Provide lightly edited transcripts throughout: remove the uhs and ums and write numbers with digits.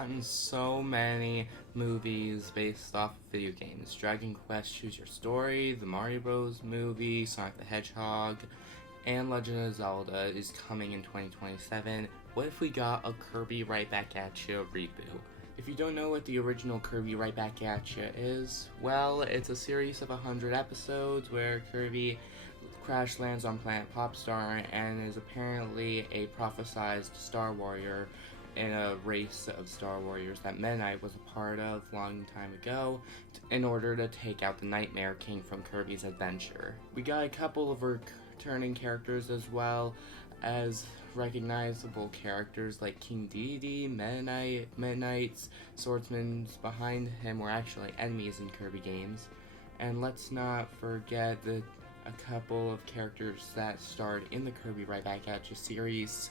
gotten so many movies based off of video games. Dragon Quest Choose Your Story, the Mario Bros. Movie, Sonic the Hedgehog, and Legend of Zelda is coming in 2027. What if we got a Kirby Right Back At Ya reboot? If you don't know what the original Kirby Right Back At Ya is, well, it's a series of 100 episodes where Kirby crash lands on planet Popstar and is apparently a prophesized Star Warrior in a race of Star Warriors that Meta Knight was a part of long time ago in order to take out the Nightmare King from Kirby's adventure. We got a couple of returning characters as well as recognizable characters like King Dedede, Meta Knight's swordsmen behind him were actually enemies in Kirby games. And let's not forget a couple of characters that starred in the Kirby Right Back At Ya series,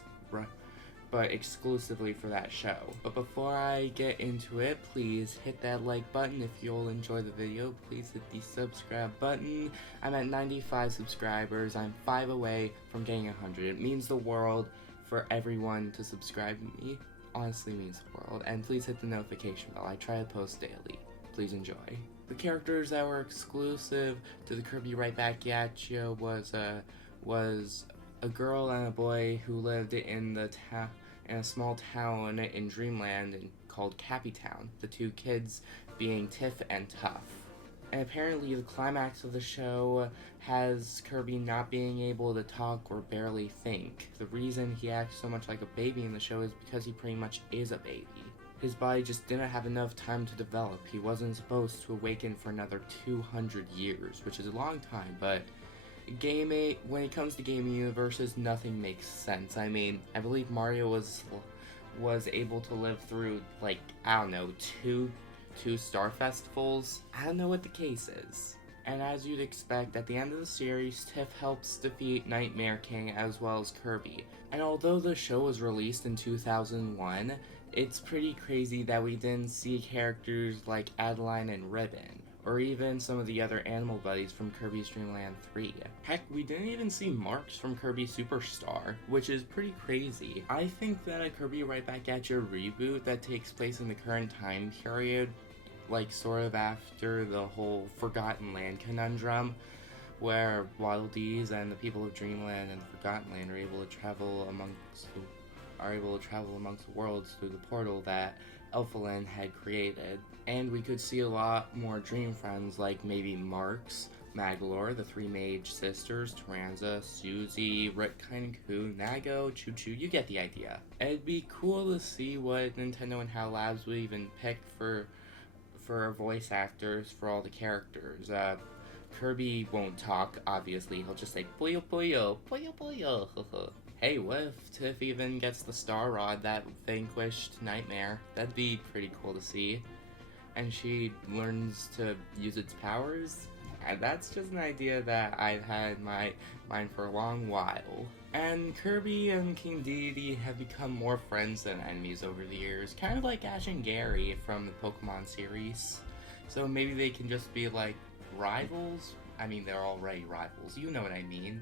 but exclusively for that show. But before I get into it, please hit that like button if you'll enjoy the video. Please hit the subscribe button. I'm at 95 subscribers. I'm 5 away from getting 100. It means the world for everyone to subscribe to me. Honestly means the world. And please hit the notification bell. I try to post daily. Please enjoy. The characters that were exclusive to the Kirby Right Back At Ya was a girl and a boy who lived in a small town in Dreamland called Cappy Town. The two kids being Tiff and Tuff. And apparently the climax of the show has Kirby not being able to talk or barely think. The reason he acts so much like a baby in the show is because he pretty much is a baby. His body just didn't have enough time to develop. He wasn't supposed to awaken for another 200 years, which is a long time, but when it comes to gaming universes, nothing makes sense. I mean, I believe Mario was able to live through, like, I don't know, two Star Festivals. I don't know what the case is. And as you'd expect, at the end of the series, Tiff helps defeat Nightmare King as well as Kirby. And although the show was released in 2001, it's pretty crazy that we didn't see characters like Adeline and Ribbon, or even some of the other animal buddies from Kirby's Dream Land 3. Heck, we didn't even see Marks from Kirby Superstar, which is pretty crazy. I think that a Kirby Right Back At Ya reboot that takes place in the current time period, like sort of after the whole Forgotten Land conundrum, where Wildies and the people of Dreamland and the Forgotten Land are able to travel amongst the worlds through the portal that Elfalin had created. And we could see a lot more dream friends like maybe Marks, Maglor, the three mage sisters, Taranza, Susie, Ritkine, Ku, Nago, Choo Choo, you get the idea. It'd be cool to see what Nintendo and HAL Labs would even pick for voice actors for all the characters. Kirby won't talk, obviously. He'll just say, Puyo Puyo, Puyo Puyo. Hey, what if Tiff even gets the Star Rod that vanquished Nightmare? That'd be pretty cool to see. And she learns to use its powers? And that's just an idea that I've had in my mind for a long while. And Kirby and King Dedede have become more friends than enemies over the years, kind of like Ash and Gary from the Pokemon series. So maybe they can just be like rivals? I mean, they're already rivals, you know what I mean.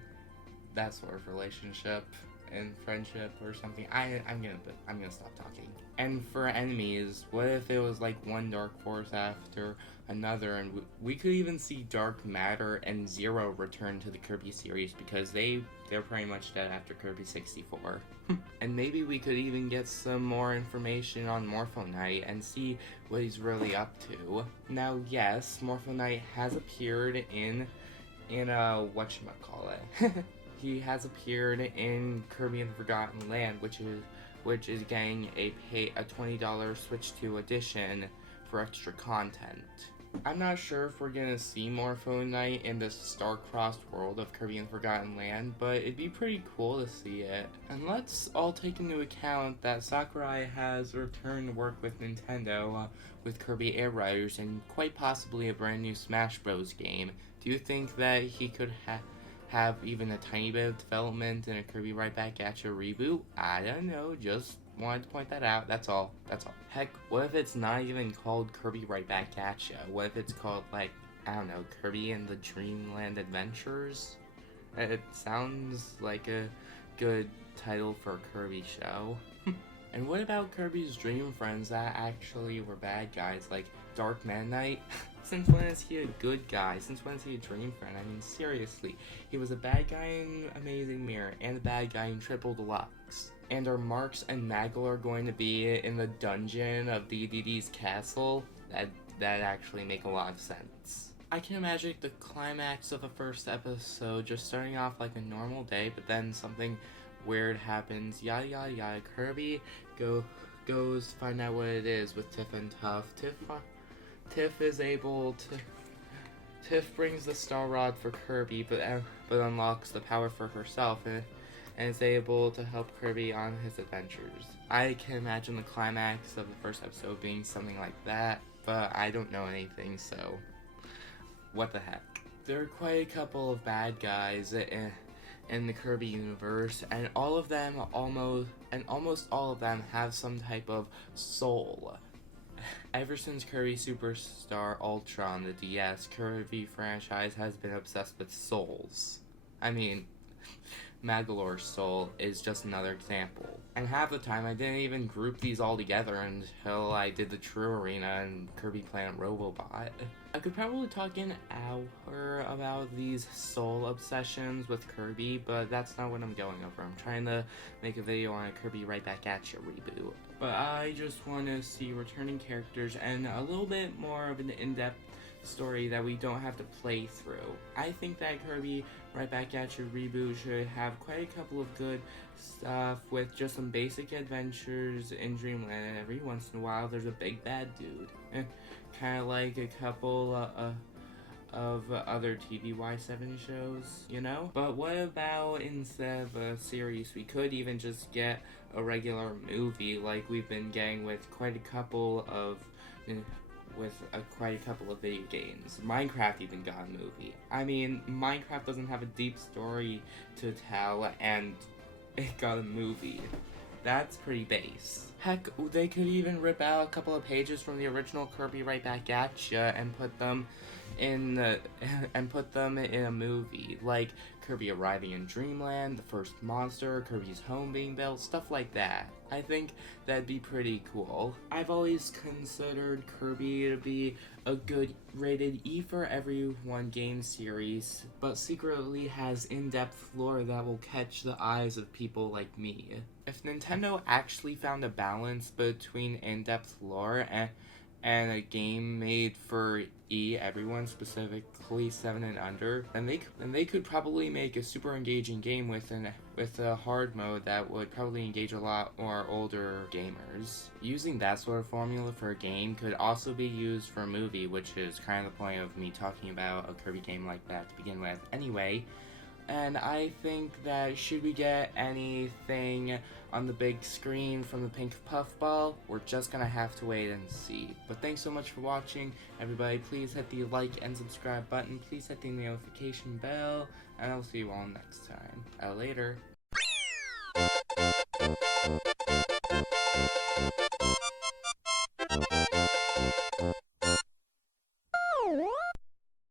That sort of relationship and friendship or something. I'm gonna stop talking. And for enemies, what if it was like one Dark Force after another, and we could even see Dark Matter and Zero return to the Kirby series because they're pretty much dead after Kirby 64. And maybe we could even get some more information on Morpho Knight and see what he's really up to. Now, yes, Morpho Knight has appeared in whatchamacallit. He has appeared in Kirby and the Forgotten Land, which is getting a $20 Switch 2 edition for extra content. I'm not sure if we're gonna see Morpho Knight in the star-crossed world of Kirby and the Forgotten Land, but it'd be pretty cool to see it. And let's all take into account that Sakurai has returned to work with Nintendo with Kirby Air Riders and quite possibly a brand new Smash Bros. Game. Do you think that he could have even a tiny bit of development in a Kirby Right Back At Ya reboot? I don't know, just wanted to point that out, that's all. Heck, what if it's not even called Kirby Right Back At Ya? What if it's called, like, I don't know, Kirby and the Dreamland Adventures? It sounds like a good title for a Kirby show. And what about Kirby's dream friends that actually were bad guys, like Dark Meta Knight? Since when is he a good guy? Since when is he a dream friend? I mean, seriously. He was a bad guy in Amazing Mirror, and a bad guy in Triple Deluxe. And are Marks and Maglar going to be in the dungeon of DDD's castle? That actually make a lot of sense. I can imagine the climax of the first episode just starting off like a normal day, but then something weird happens, yada yada yada. Kirby goes find out what it is with Tiff and Tuff. Tiff is able to. Tiff brings the Star Rod for Kirby, but unlocks the power for herself and is able to help Kirby on his adventures. I can imagine the climax of the first episode being something like that, but I don't know anything, so what the heck. There are quite a couple of bad guys in the Kirby universe, and almost all of them have some type of soul. Ever since Kirby Superstar Ultra on the DS, Kirby franchise has been obsessed with souls. I mean, Magolor's soul is just another example. And half the time I didn't even group these all together until I did the True Arena and Kirby Planet Robobot. I could probably talk an hour about these soul obsessions with Kirby, but that's not what I'm going over. I'm trying to make a video on a Kirby Right Back At You reboot. But I just want to see returning characters and a little bit more of an in-depth story that we don't have to play through. I think that Kirby Right Back At You reboot should have quite a couple of good stuff with just some basic adventures in Dreamland, and every once in a while there's a big bad dude. Kind of like a couple of other TVY7 shows, you know? But what about instead of a series, we could even just get a regular movie like we've been getting with quite a couple of video games. Minecraft even got a movie. I mean, Minecraft doesn't have a deep story to tell, and it got a movie. That's pretty base. Heck, they could even rip out a couple of pages from the original Kirby Right Back At Ya and put them in a movie, like Kirby arriving in Dreamland, the first monster, Kirby's home being built, stuff like that. I think that'd be pretty cool. I've always considered Kirby to be a good rated E for everyone game series, but secretly has in-depth lore that will catch the eyes of people like me. If Nintendo actually found a balance between in-depth lore and a game made for everyone, specifically 7 and under, then they could probably make a super engaging game with a hard mode that would probably engage a lot more older gamers. Using that sort of formula for a game could also be used for a movie, which is kind of the point of me talking about a Kirby game like that to begin with anyway. And I think that should we get anything on the big screen from the pink puffball, we're just gonna have to wait and see. But thanks so much for watching, everybody. Please hit the like and subscribe button. Please hit the notification bell, and I'll see you all next time. Later.